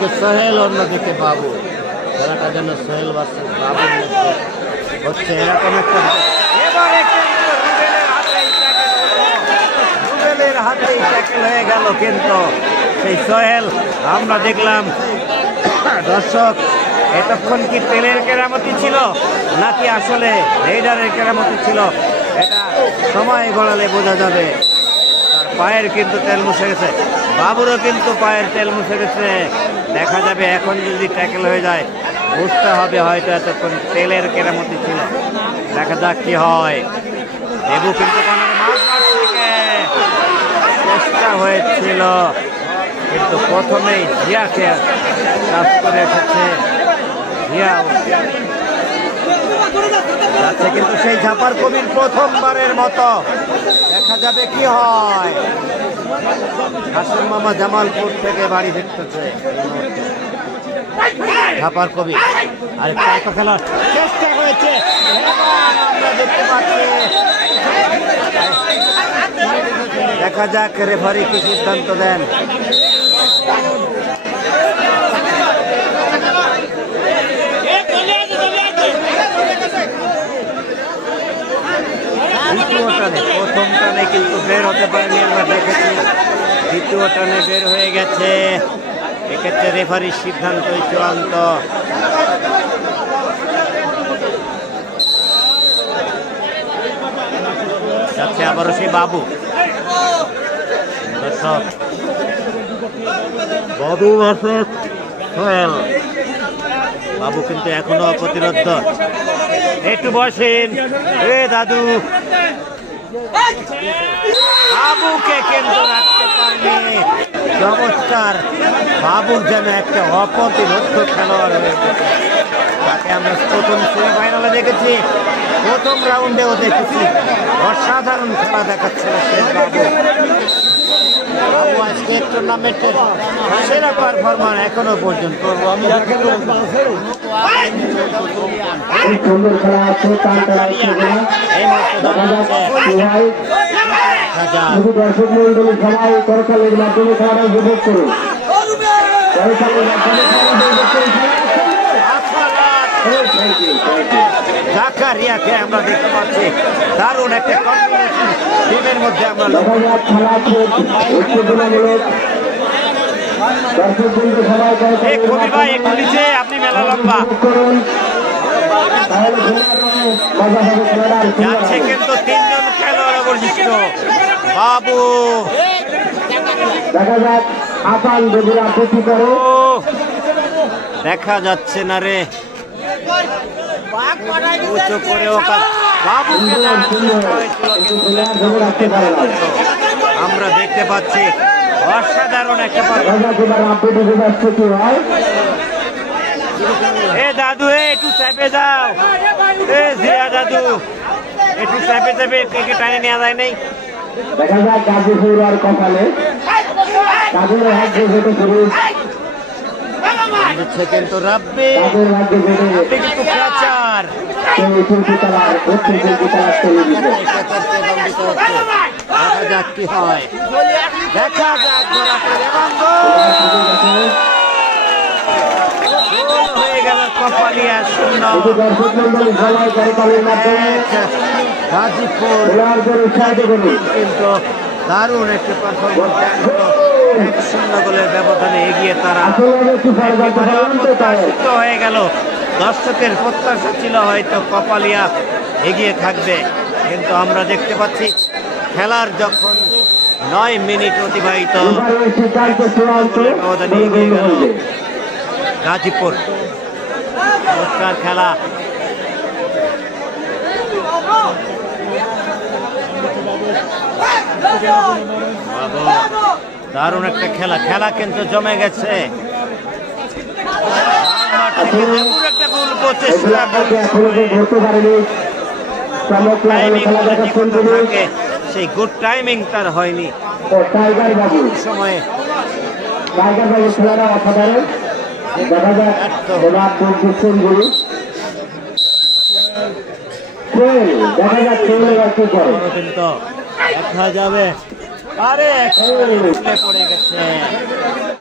একদিকে সোহেল, অন্যদিকে বাবু। খেলাটা যেন সোহেল ভার্সেস বাবুর মধ্যে হচ্ছে, এরকম একটা রুবেলের হাতেই ট্যাকেল হয়ে গেল। কিন্তু সেই সোহেল আমরা দেখলাম, দর্শক এতক্ষণ কি তেলের কেরামতি ছিল নাকি আসলে রেইডারের কেরামতি ছিল, এটা সময় গড়ালে বোঝা যাবে। তার পায়ের কিন্তু তেল মুছে গেছে, বাবুরও কিন্তু পায়ের তেল মুছে গেছে। দেখা যাবে এখন যদি ট্যাকেল হয়ে যায় বুঝতে হবে হয়তো এতক্ষণ তেলের কেরামতি ছিল। দেখা যাক কি হয়। দেবু কিন্তু চেষ্টা হয়েছিল, কিন্তু প্রথমেই জিয়াকে কাজ করে এসেছে। জিয়া যাচ্ছে কিন্তু সেই ঝাপার কবির প্রথমবারের মতো। দেখা যাবে কি হয়। হাসিম মামা জামালপুর থেকে বাড়ি ফিরতেছে। ঝাপার কবি আরেকটা খেলার চেষ্টা হয়েছে, আমরা দেখতে পাচ্ছি। দেখা যাক রেফারি কি সিদ্ধান্ত দেন। দ্বিতীয় টানে, প্রথম টানে কিন্তু বের হতে পারেনি, আমরা দেখেছি। দ্বিতীয় টানে বের হয়ে গেছে, এক্ষেত্রে রেফারির সিদ্ধান্তই চূড়ান্ত। যাচ্ছে আবারও সেই বাবু। দর্শক বাবু ভার্সেস সোহেল। বাবু কিন্তু এখনো প্রতিরোধ। একটু বসেন এ দাদু। বাবুকে কিন্তু রাখতে পারেনি, চমৎকার। বাবুর যেন একটা অপ্রতিরোধ খেলোয়াড় হয়েছে। তাকে আমরা প্রথম সেমিফাইনালে দেখেছি, প্রথম রাউন্ডেও দেখেছি। অসাধারণ খেলা দেখাচ্ছে বাবু। বাবু আজকে টুর্নামেন্টের সেরা পারফরমার এখনো পর্যন্ত। দর্শক মন্ডলী সবাই করতালের মাধ্যমে খেলাটা উপভোগ করুন। জাকারিয়াকে আমরা দেখতে পাচ্ছি, দারুণ একটা কম্বিনেশন টিমের মধ্যে আমরা কবি ভাই একটু নিচে, আপনি মেলা লম্বা যাচ্ছে কিন্তু তিনজন খেলোয়াড় অবশিষ্ট। বাবু দেখা যাক আপান বগুড়া প্রতি করে দেখা যাচ্ছে না রে, উঁচু করে বাবু আমরা দেখতে পাচ্ছি। অসাধারণ একটা এ দাদু একটু চাপে যাও, এ জিয়া দাদু একটু চাপে চাপে কে টানে নেওয়া যায় নাই। দেখা যাক গাজীপুর আর কপালে কাজের ভাগ্যে যেতে শুরু কিন্তু রাব্বি কিন্তু ক্যাচার দেখা যাক কি হয়, দেখা যাক হয়ে গেল কপালিয়া 0 গাজীপুর। কিন্তু দারুণ একটি পারফরমেন্স, 1-0 গোলের ব্যবধানে এগিয়ে তারা অপ্রত্যাশিত হয়ে গেল। দর্শকের প্রত্যাশা ছিল হয়তো কপালিয়া এগিয়ে থাকবে, কিন্তু আমরা দেখতে পাচ্ছি খেলার যখন 9 মিনিট অতিবাহিত ব্যবধানে এগিয়ে গেল গাজীপুর। চমৎকার খেলা। দারুণ একটা খেলা, খেলা কিন্তু জমে গেছে। একটা ভুল প্রচেষ্টা, সেই গুড টাইমিং তার হয়নি সময়ে। দেখা যাবে, আরে পড়ে গেছে।